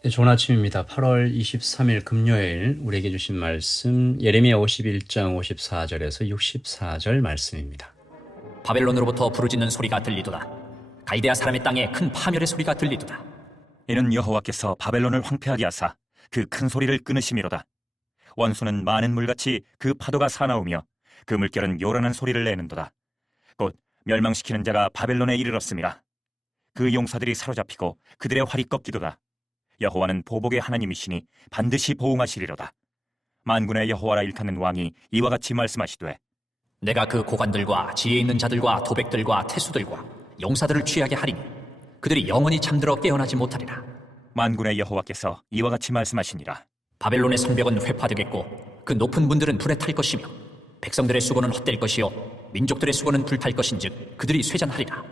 네, 좋은 아침입니다. 8월 23일 금요일 우리에게 주신 말씀 예레미야 51장 54절에서 64절 말씀입니다. 바벨론으로부터 부르짖는 소리가 들리도다. 갈대아 사람의 땅에 큰 파멸의 소리가 들리도다. 이는 여호와께서 바벨론을 황폐하게 하사 그 큰 소리를 끊으심이로다. 원수는 많은 물같이 그 파도가 사나우며 그 물결은 요란한 소리를 내는도다. 곧 멸망시키는 자가 바벨론에 이르렀음이라. 그 용사들이 사로잡히고 그들의 활이 꺾이도다. 여호와는 보복의 하나님이시니 반드시 보응하시리로다. 만군의 여호와라 일컫는 왕이 이와 같이 말씀하시되, 내가 그 고관들과 지혜 있는 자들과 도백들과 태수들과 용사들을 취하게 하리니 그들이 영원히 잠들어 깨어나지 못하리라. 만군의 여호와께서 이와 같이 말씀하시니라. 바벨론의 성벽은 회파되겠고 그 높은 문들은 불에 탈 것이며 백성들의 수고는 헛될 것이요 민족들의 수고는 불탈 것인즉 그들이 쇠잔하리라.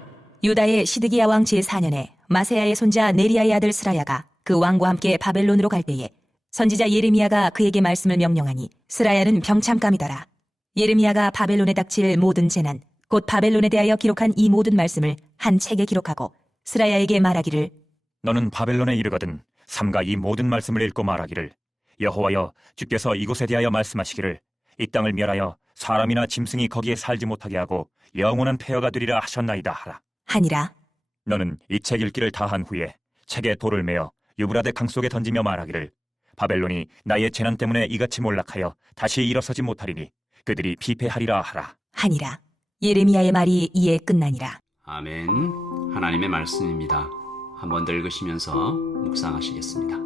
유다의 시드기야 왕 제4년에 마세야의 손자 네리야의 아들 스라야가 그 왕과 함께 바벨론으로 갈 때에 선지자 예레미야가 그에게 말씀을 명령하니 스라야는 병참감이더라. 예레미야가 바벨론에 닥칠 모든 재난 곧 바벨론에 대하여 기록한 이 모든 말씀을 한 책에 기록하고 스라야에게 말하기를, 너는 바벨론에 이르거든 삼가 이 모든 말씀을 읽고 말하기를, 여호와여 주께서 이곳에 대하여 말씀하시기를, 이 땅을 멸하여 사람이나 짐승이 거기에 살지 못하게 하고 영원한 폐허가 되리라 하셨나이다 하라. 하니라. 너는 이 책 읽기를 다 한 후에 책에 돌을 메어 유브라데 강 속에 던지며 말하기를, 바벨론이 나의 재난 때문에 이같이 몰락하여 다시 일어서지 못하리니 그들이 피폐하리라 하라. 하니라. 예레미야의 말이 이에 끝나니라. 아멘. 하나님의 말씀입니다. 한 번 더 읽으시면서 묵상하시겠습니다.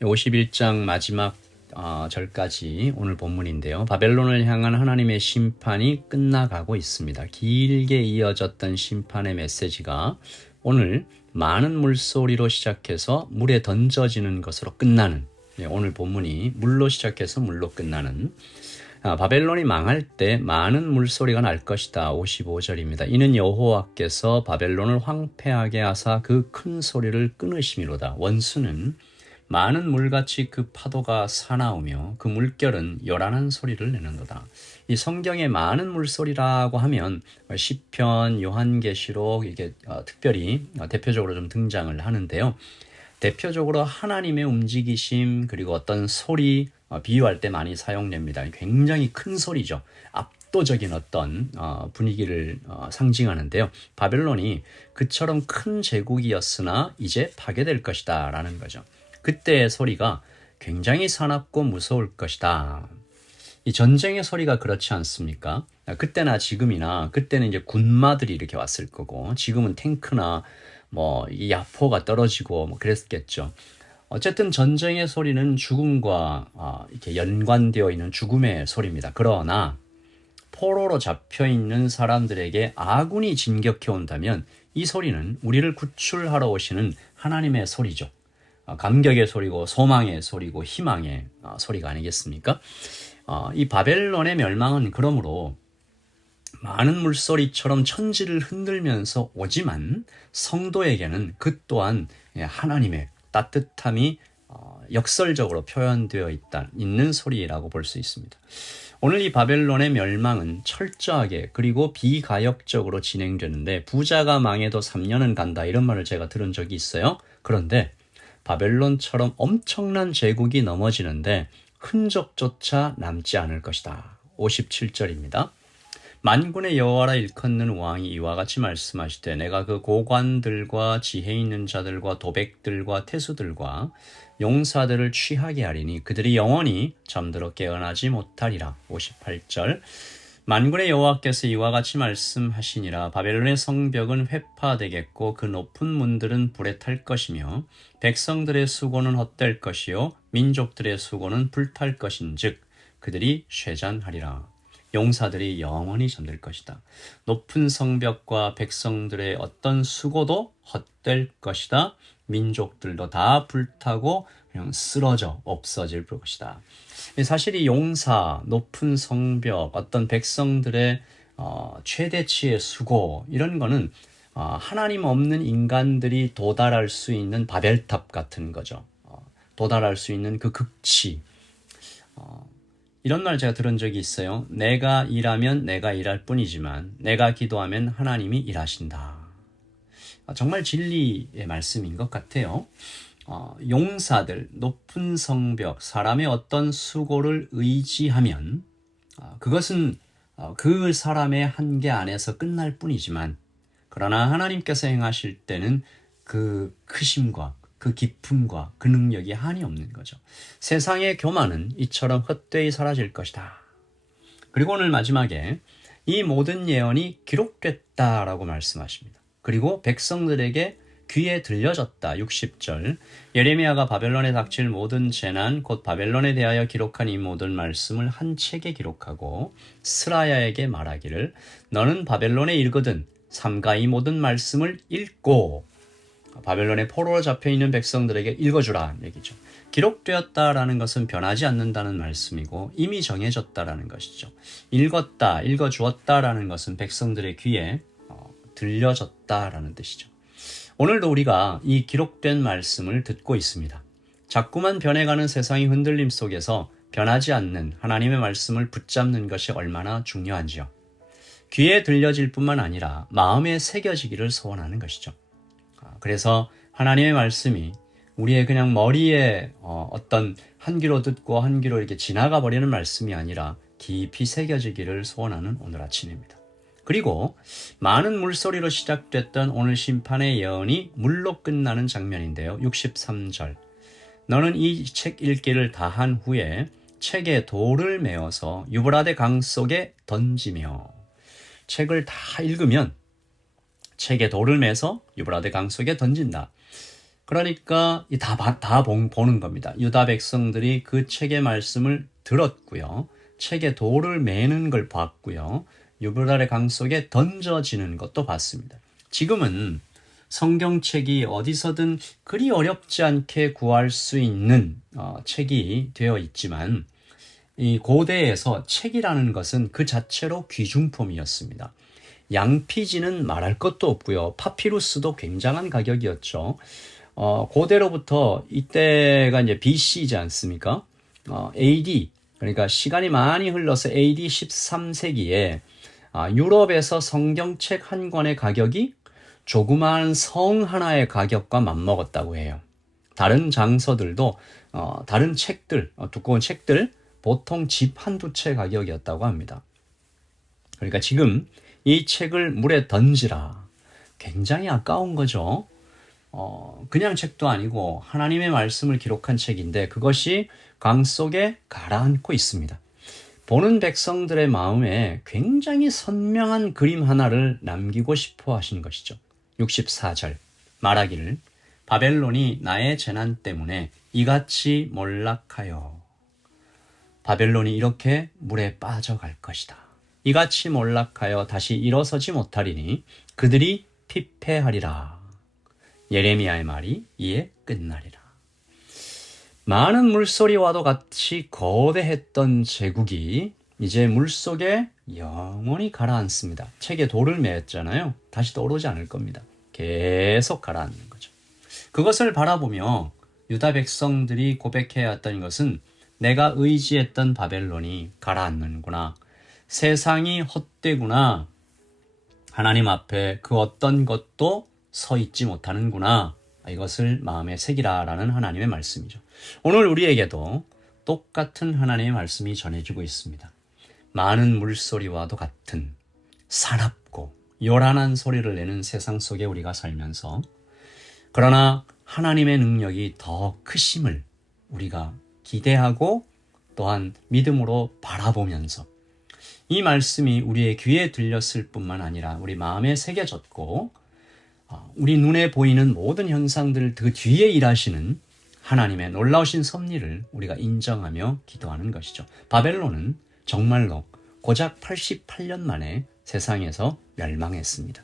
네, 51장 마지막 절까지 오늘 본문인데요. 바벨론을 향한 하나님의 심판이 끝나가고 있습니다. 길게 이어졌던 심판의 메시지가 오늘 많은 물소리로 시작해서 물에 던져지는 것으로 끝나는, 오늘 본문이 물로 시작해서 물로 끝나는, 바벨론이 망할 때 많은 물소리가 날 것이다. 55절입니다. 이는 여호와께서 바벨론을 황폐하게 하사 그 큰 소리를 끊으심이로다. 원수는 많은 물같이 그 파도가 사나우며 그 물결은 요란한 소리를 내는도다. 이 성경에 많은 물소리라고 하면 시편, 요한계시록 이게 특별히 대표적으로 좀 등장을 하는데요. 대표적으로 하나님의 움직이심 그리고 어떤 소리 비유할 때 많이 사용됩니다. 굉장히 큰 소리죠. 압도적인 어떤 분위기를 상징하는데요. 바벨론이 그처럼 큰 제국이었으나 이제 파괴될 것이다 라는 거죠. 그때의 소리가 굉장히 사납고 무서울 것이다. 이 전쟁의 소리가 그렇지 않습니까? 그때나 지금이나 그때는 이제 군마들이 이렇게 왔을 거고 지금은 탱크나 이 야포가 떨어지고 그랬겠죠. 어쨌든 전쟁의 소리는 죽음과 이렇게 연관되어 있는 죽음의 소리입니다. 그러나 포로로 잡혀 있는 사람들에게 아군이 진격해 온다면 이 소리는 우리를 구출하러 오시는 하나님의 소리죠. 감격의 소리고 소망의 소리고 희망의 소리가 아니겠습니까? 이 바벨론의 멸망은 그러므로 많은 물소리처럼 천지를 흔들면서 오지만 성도에게는 그 또한 하나님의 따뜻함이 역설적으로 표현되어 있는 소리라고 볼 수 있습니다. 오늘 이 바벨론의 멸망은 철저하게 그리고 비가역적으로 진행되는데 부자가 망해도 3년은 간다 이런 말을 제가 들은 적이 있어요. 그런데 바벨론처럼 엄청난 제국이 넘어지는데 흔적조차 남지 않을 것이다. 57절입니다. 만군의 여호와라 일컫는 왕이 이와 같이 말씀하시되 내가 그 고관들과 지혜 있는 자들과 도백들과 태수들과 용사들을 취하게 하리니 그들이 영원히 잠들어 깨어나지 못하리라. 58절 만군의 여호와께서 이와 같이 말씀하시니라. 바벨론의 성벽은 회파되겠고 그 높은 문들은 불에 탈 것이며 백성들의 수고는 헛될 것이요 민족들의 수고는 불탈 것인즉 그들이 쇠잔하리라. 용사들이 영원히 잠들 것이다. 높은 성벽과 백성들의 어떤 수고도 헛될 것이다. 민족들도 다 불타고 그냥 쓰러져 없어질 것이다. 사실 이 용사, 높은 성벽, 어떤 백성들의 최대치의 수고 이런 거는 하나님 없는 인간들이 도달할 수 있는 바벨탑 같은 거죠. 도달할 수 있는 그 극치. 이런 말 제가 들은 적이 있어요. 내가 일하면 내가 일할 뿐이지만 내가 기도하면 하나님이 일하신다. 정말 진리의 말씀인 것 같아요. 용사들, 높은 성벽, 사람의 어떤 수고를 의지하면 그것은 그 사람의 한계 안에서 끝날 뿐이지만 그러나 하나님께서 행하실 때는 그 크심과 그 기쁨과 그 능력이 한이 없는 거죠. 세상의 교만은 이처럼 헛되이 사라질 것이다. 그리고 오늘 마지막에 이 모든 예언이 기록됐다라고 말씀하십니다. 그리고 백성들에게 귀에 들려졌다. 60절 예레미야가 바벨론에 닥칠 모든 재난 곧 바벨론에 대하여 기록한 이 모든 말씀을 한 책에 기록하고 스라야에게 말하기를 너는 바벨론에 이르거든 삼가 이 모든 말씀을 읽고 바벨론에 포로로 잡혀있는 백성들에게 읽어주라 얘기죠. 기록되었다라는 것은 변하지 않는다는 말씀이고 이미 정해졌다라는 것이죠. 읽었다, 읽어주었다라는 것은 백성들의 귀에 들려졌다라는 뜻이죠. 오늘도 우리가 이 기록된 말씀을 듣고 있습니다. 자꾸만 변해가는 세상의 흔들림 속에서 변하지 않는 하나님의 말씀을 붙잡는 것이 얼마나 중요한지요. 귀에 들려질 뿐만 아니라 마음에 새겨지기를 소원하는 것이죠. 그래서 하나님의 말씀이 우리의 그냥 머리에 어떤 한 귀로 듣고 한 귀로 이렇게 지나가 버리는 말씀이 아니라 깊이 새겨지기를 소원하는 오늘 아침입니다. 그리고 많은 물소리로 시작됐던 오늘 심판의 예언이 물로 끝나는 장면인데요. 63절 너는 이 책 읽기를 다 한 후에 책에 돌을 메어서 유브라데 강 속에 던지며 책을 다 읽으면 책에 돌을 매서 유브라데 강 속에 던진다. 그러니까 다 보는 겁니다. 유다 백성들이 그 책의 말씀을 들었고요. 책에 돌을 매는 걸 봤고요. 유브라데 강 속에 던져지는 것도 봤습니다. 지금은 성경책이 어디서든 그리 어렵지 않게 구할 수 있는 책이 되어 있지만 이 고대에서 책이라는 것은 그 자체로 귀중품이었습니다. 양피지는 말할 것도 없고요. 파피루스도 굉장한 가격이었죠. 고대로부터 이때가 이제 BC이지 않습니까? AD 그러니까 시간이 많이 흘러서 AD 13세기에 유럽에서 성경책 한 권의 가격이 조그마한 성 하나의 가격과 맞먹었다고 해요. 다른 장서들도 다른 책들, 두꺼운 책들 보통 집 한두 채 가격이었다고 합니다. 그러니까 지금 이 책을 물에 던지라. 굉장히 아까운 거죠. 그냥 책도 아니고 하나님의 말씀을 기록한 책인데 그것이 강 속에 가라앉고 있습니다. 보는 백성들의 마음에 굉장히 선명한 그림 하나를 남기고 싶어 하신 것이죠. 64절 말하기를 바벨론이 나의 재난 때문에 이같이 몰락하여 바벨론이 이렇게 물에 빠져갈 것이다. 이같이 몰락하여 다시 일어서지 못하리니 그들이 피폐하리라. 예레미야의 말이 이에 끝나리라. 많은 물소리와도 같이 거대했던 제국이 이제 물속에 영원히 가라앉습니다. 책에 돌을 매었잖아요. 다시 떠오르지 않을 겁니다. 계속 가라앉는 거죠. 그것을 바라보며 유다 백성들이 고백해야 했던 것은 내가 의지했던 바벨론이 가라앉는구나. 세상이 헛되구나. 하나님 앞에 그 어떤 것도 서 있지 못하는구나. 이것을 마음에 새기라라는 하나님의 말씀이죠. 오늘 우리에게도 똑같은 하나님의 말씀이 전해지고 있습니다. 많은 물소리와도 같은 사납고 요란한 소리를 내는 세상 속에 우리가 살면서 그러나 하나님의 능력이 더 크심을 우리가 기대하고 또한 믿음으로 바라보면서 이 말씀이 우리의 귀에 들렸을 뿐만 아니라 우리 마음에 새겨졌고 우리 눈에 보이는 모든 현상들 그 뒤에 일하시는 하나님의 놀라우신 섭리를 우리가 인정하며 기도하는 것이죠. 바벨론은 정말로 고작 88년 만에 세상에서 멸망했습니다.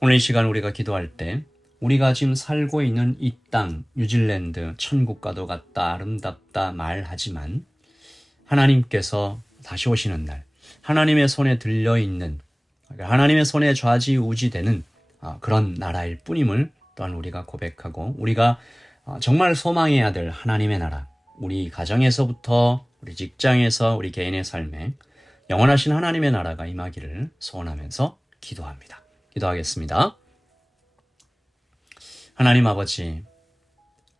오늘 이 시간 우리가 기도할 때 우리가 지금 살고 있는 이 땅, 뉴질랜드, 천국과도 같다, 아름답다 말하지만 하나님께서 다시 오시는 날, 하나님의 손에 들려있는, 하나님의 손에 좌지우지되는 그런 나라일 뿐임을 또한 우리가 고백하고 우리가 정말 소망해야 될 하나님의 나라, 우리 가정에서부터 우리 직장에서 우리 개인의 삶에 영원하신 하나님의 나라가 임하기를 소원하면서 기도합니다. 기도하겠습니다. 하나님 아버지,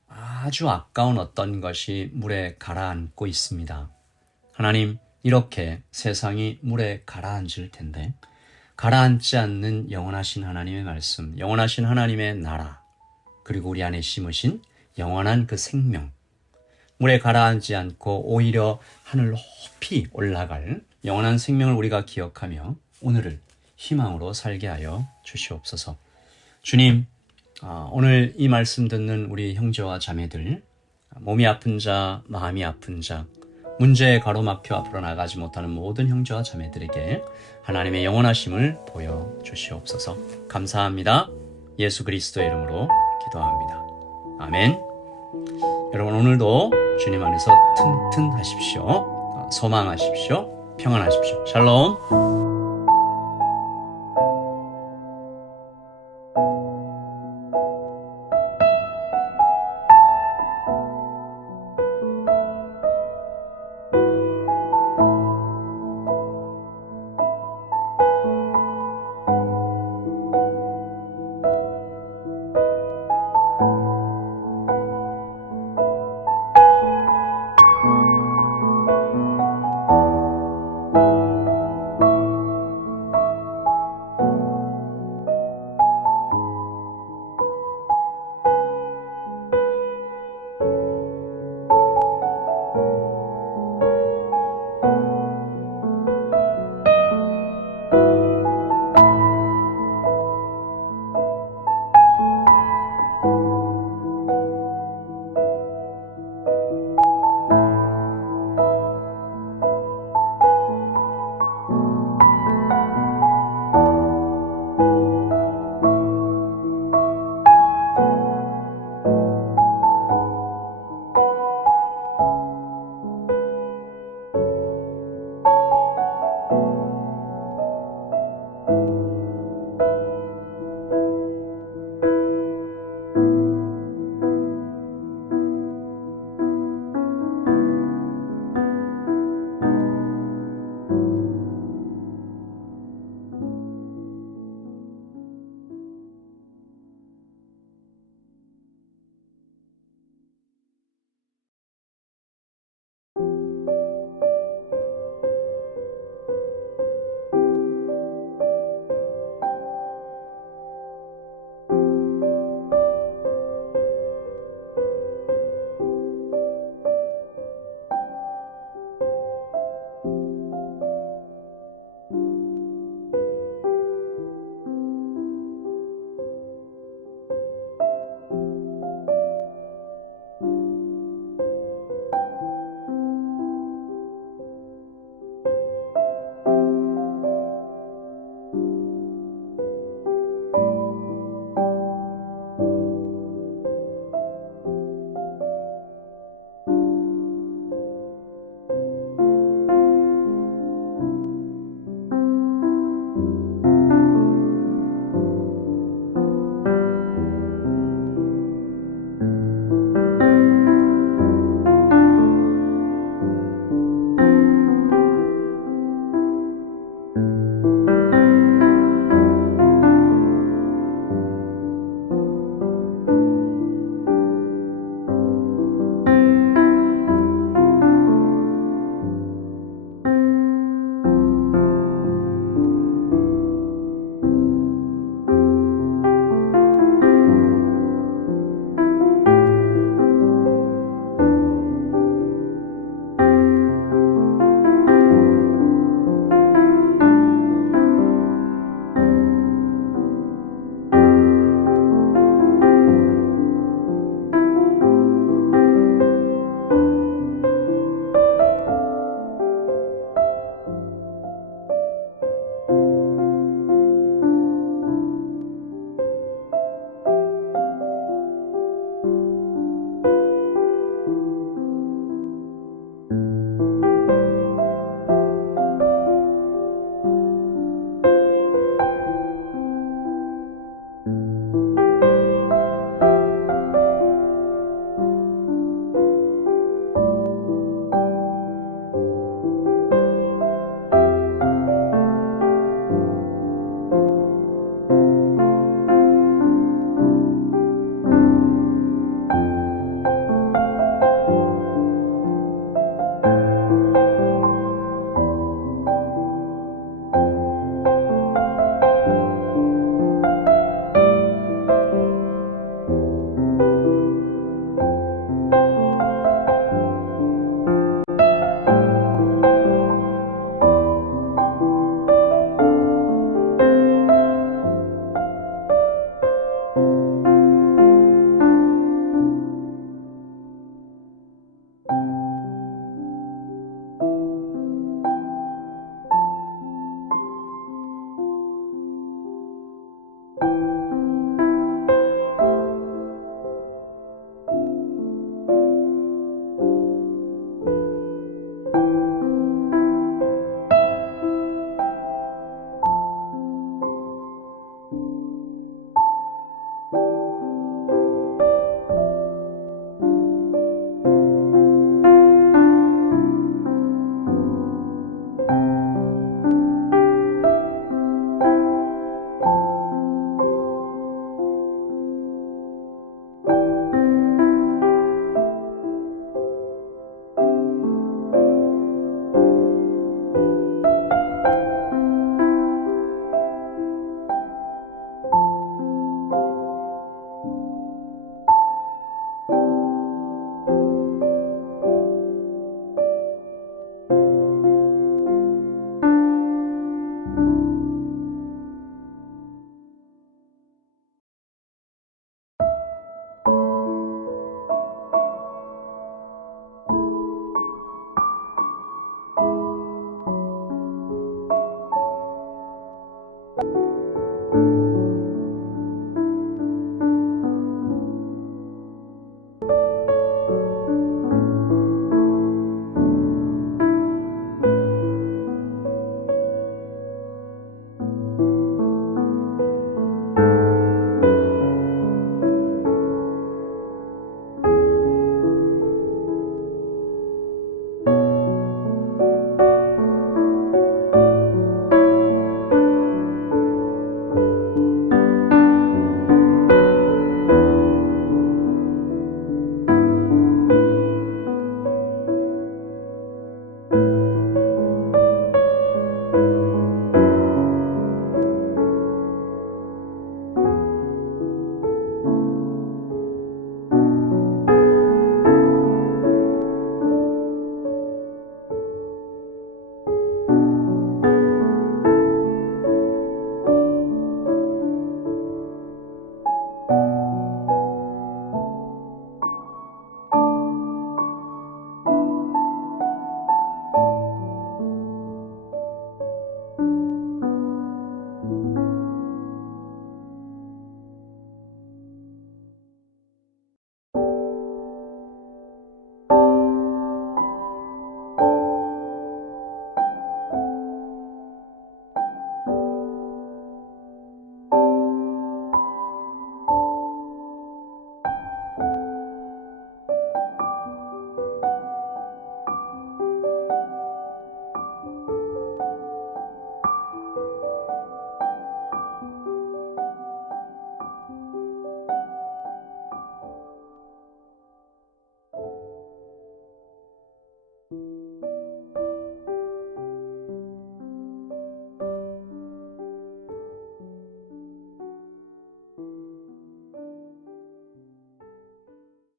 아주 아까운 어떤 것이 물에 가라앉고 있습니다. 하나님, 이렇게 세상이 물에 가라앉을 텐데 가라앉지 않는 영원하신 하나님의 말씀, 영원하신 하나님의 나라, 그리고 우리 안에 심으신 영원한 그 생명, 물에 가라앉지 않고 오히려 하늘 높이 올라갈 영원한 생명을 우리가 기억하며 오늘을 희망으로 살게 하여 주시옵소서. 주님, 오늘 이 말씀 듣는 우리 형제와 자매들, 몸이 아픈 자, 마음이 아픈 자, 문제에 가로막혀 앞으로 나가지 못하는 모든 형제와 자매들에게 하나님의 영원하심을 보여주시옵소서. 감사합니다. 예수 그리스도의 이름으로 기도합니다. 아멘. 여러분, 오늘도 주님 안에서 튼튼하십시오. 소망하십시오. 평안하십시오. 샬롬.